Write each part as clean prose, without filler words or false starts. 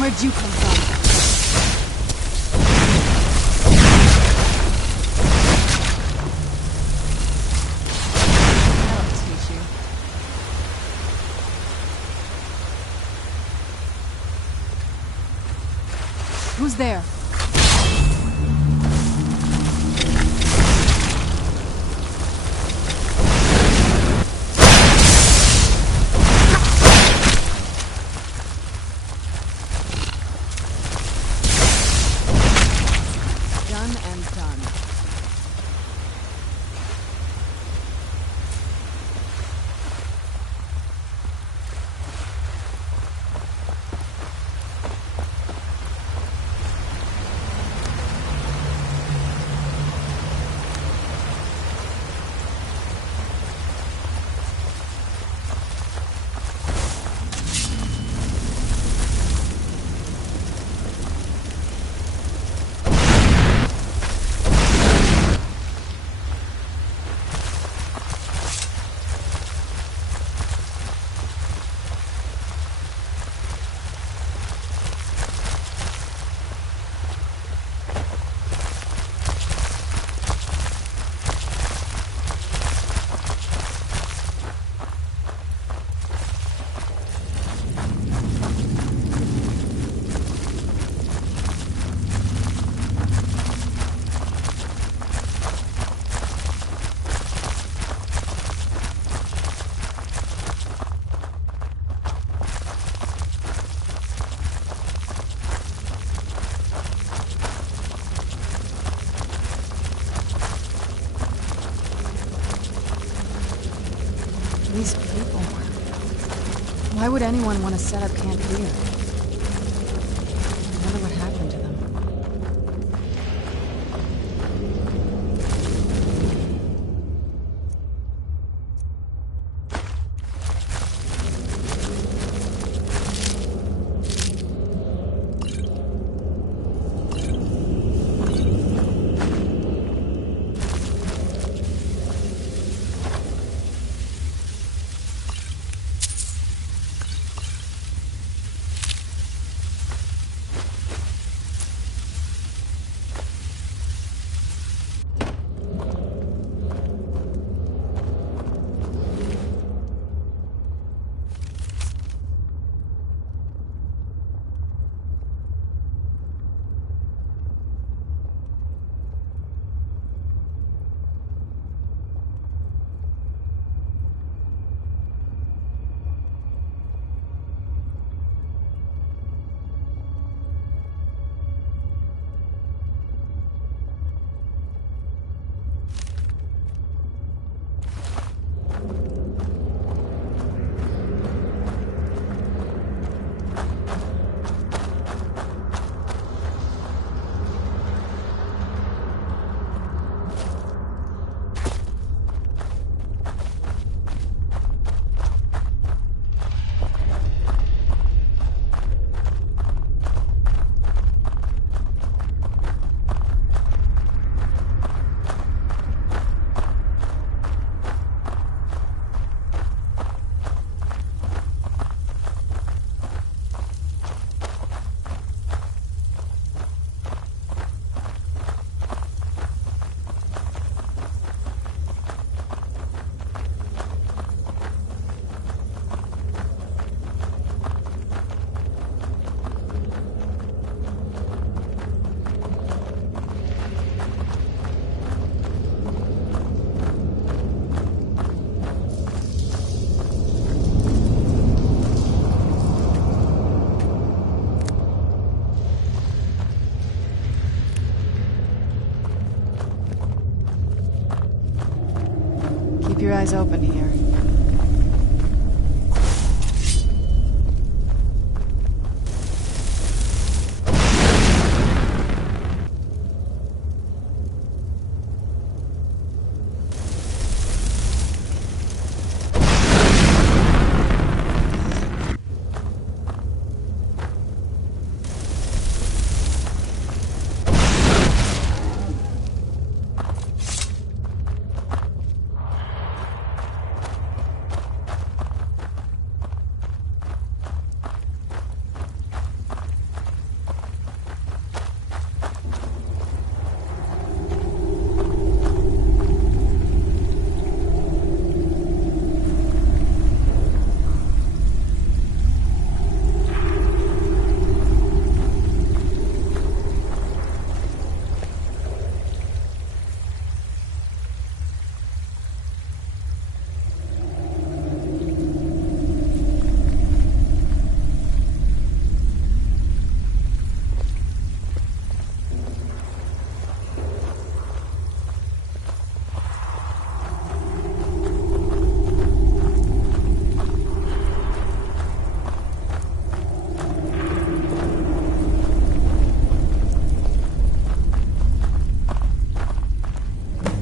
Where'd you come from? That'll teach you. Who's there? These people... Why would anyone want to set up camp here? I wonder what happened to them. Keep your eyes open here.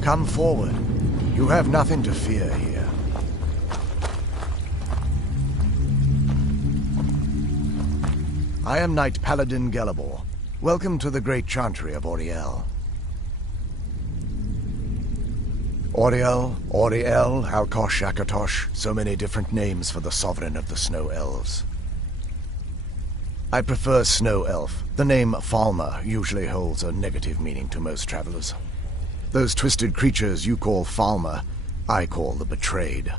Come forward. You have nothing to fear here. I am Knight Paladin Gelabor. Welcome to the great chantry of Auri-El. Auri-El, Auri-El, Alkosh, Akatosh, so many different names for the sovereign of the Snow Elves. I prefer Snow Elf. The name Falmer usually holds a negative meaning to most travelers. Those twisted creatures you call Falmer, I call the Betrayed.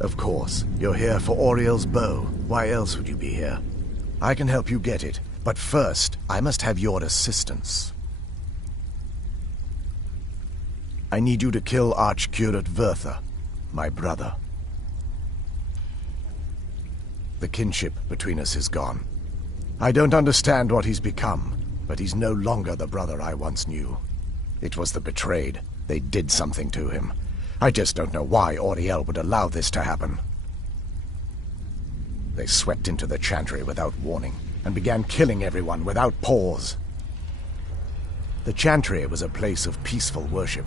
Of course, you're here for Auri-El's bow. Why else would you be here? I can help you get it, but first, I must have your assistance. I need you to kill Archcurate Vurtha, my brother. The kinship between us is gone. I don't understand what he's become, but he's no longer the brother I once knew. It was the Betrayed. They did something to him. I just don't know why Auri-El would allow this to happen. They swept into the chantry without warning, and began killing everyone without pause. The chantry was a place of peaceful worship.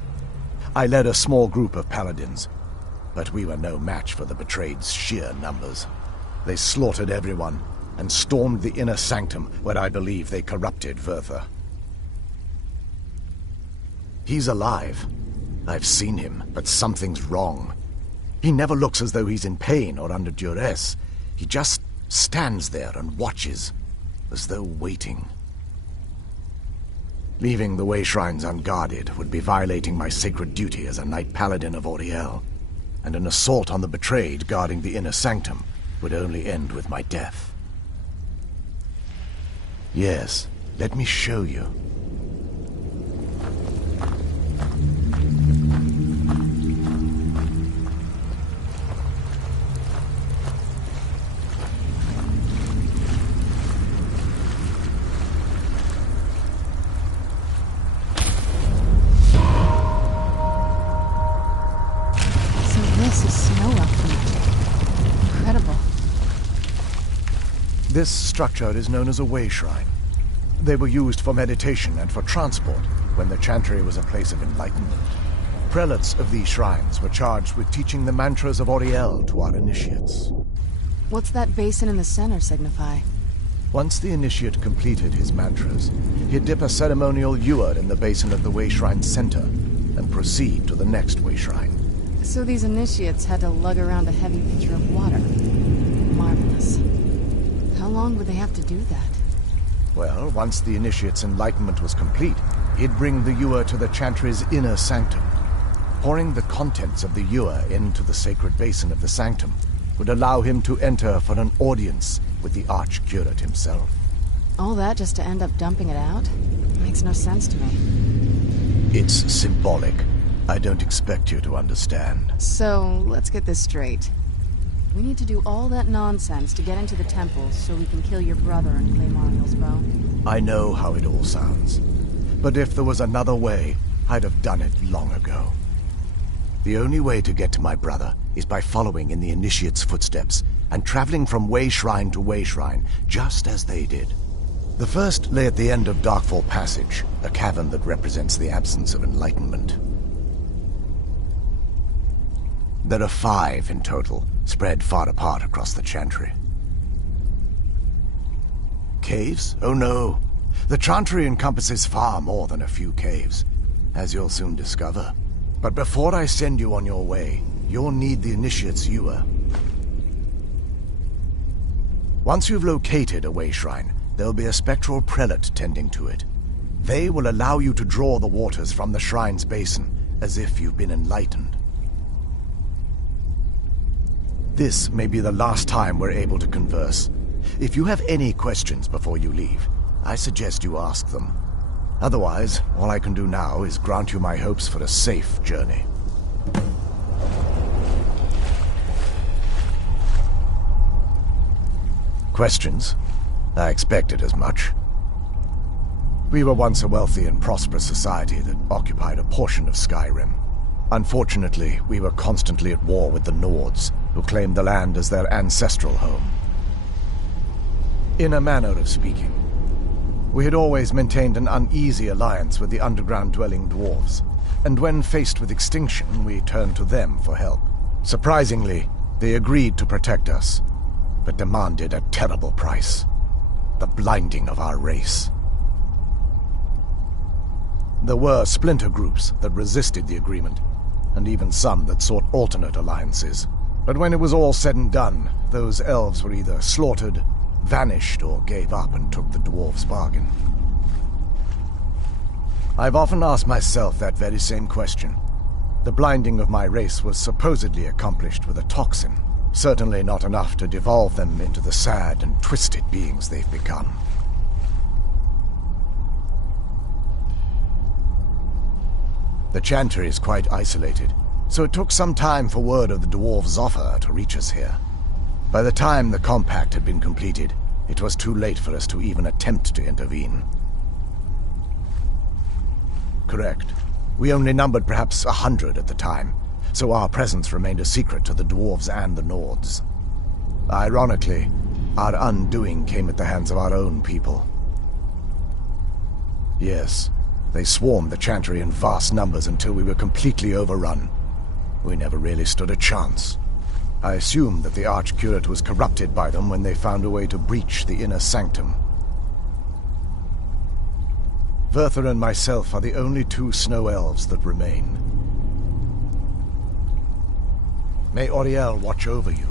I led a small group of paladins, but we were no match for the Betrayed's sheer numbers. They slaughtered everyone, and stormed the inner sanctum where I believe they corrupted Vurtha. He's alive. I've seen him, but something's wrong. He never looks as though he's in pain or under duress. He just stands there and watches, as though waiting. Leaving the way shrines unguarded would be violating my sacred duty as a Knight Paladin of Auri-El, and an assault on the Betrayed guarding the inner sanctum would only end with my death. Yes, let me show you. This structure is known as a way shrine. They were used for meditation and for transport when the chantry was a place of enlightenment. Prelates of these shrines were charged with teaching the mantras of Auri-El to our initiates. What's that basin in the center signify? Once the initiate completed his mantras, he'd dip a ceremonial ewer in the basin of the way shrine's center and proceed to the next way shrine. So these initiates had to lug around a heavy pitcher of water. Marvelous. How long would they have to do that? Well, once the initiate's enlightenment was complete, he'd bring the ewer to the chantry's inner sanctum. Pouring the contents of the ewer into the sacred basin of the sanctum would allow him to enter for an audience with the Archcurate himself. All that just to end up dumping it out? Makes no sense to me. It's symbolic. I don't expect you to understand. So, let's get this straight. We need to do all that nonsense to get into the temple so we can kill your brother and claim Auri-El's bow. I know how it all sounds. But if there was another way, I'd have done it long ago. The only way to get to my brother is by following in the initiate's footsteps and traveling from way shrine to way shrine, just as they did. The first lay at the end of Darkfall Passage, a cavern that represents the absence of enlightenment. There are 5 in total, spread far apart across the chantry. Caves? Oh no. The chantry encompasses far more than a few caves, as you'll soon discover. But before I send you on your way, you'll need the initiate's ewer. Once you've located a way shrine, there'll be a spectral prelate tending to it. They will allow you to draw the waters from the shrine's basin, as if you've been enlightened. This may be the last time we're able to converse. If you have any questions before you leave, I suggest you ask them. Otherwise, all I can do now is grant you my hopes for a safe journey. Questions? I expected as much. We were once a wealthy and prosperous society that occupied a portion of Skyrim. Unfortunately, we were constantly at war with the Nords, who claimed the land as their ancestral home. In a manner of speaking, we had always maintained an uneasy alliance with the underground-dwelling dwarves, and when faced with extinction, we turned to them for help. Surprisingly, they agreed to protect us, but demanded a terrible price: the blinding of our race. There were splinter groups that resisted the agreement, and even some that sought alternate alliances. But when it was all said and done, those elves were either slaughtered, vanished, or gave up and took the dwarves' bargain. I've often asked myself that very same question. The blinding of my race was supposedly accomplished with a toxin, certainly not enough to devolve them into the sad and twisted beings they've become. The Chantry is quite isolated, so it took some time for word of the dwarves' offer to reach us here. By the time the compact had been completed, it was too late for us to even attempt to intervene. Correct. We only numbered perhaps 100 at the time, so our presence remained a secret to the dwarves and the Nords. Ironically, our undoing came at the hands of our own people. Yes, they swarmed the Chantry in vast numbers until we were completely overrun. We never really stood a chance. I assumed that the Archcurate was corrupted by them when they found a way to breach the inner sanctum. Verther and myself are the only two snow elves that remain. May Auri-El watch over you.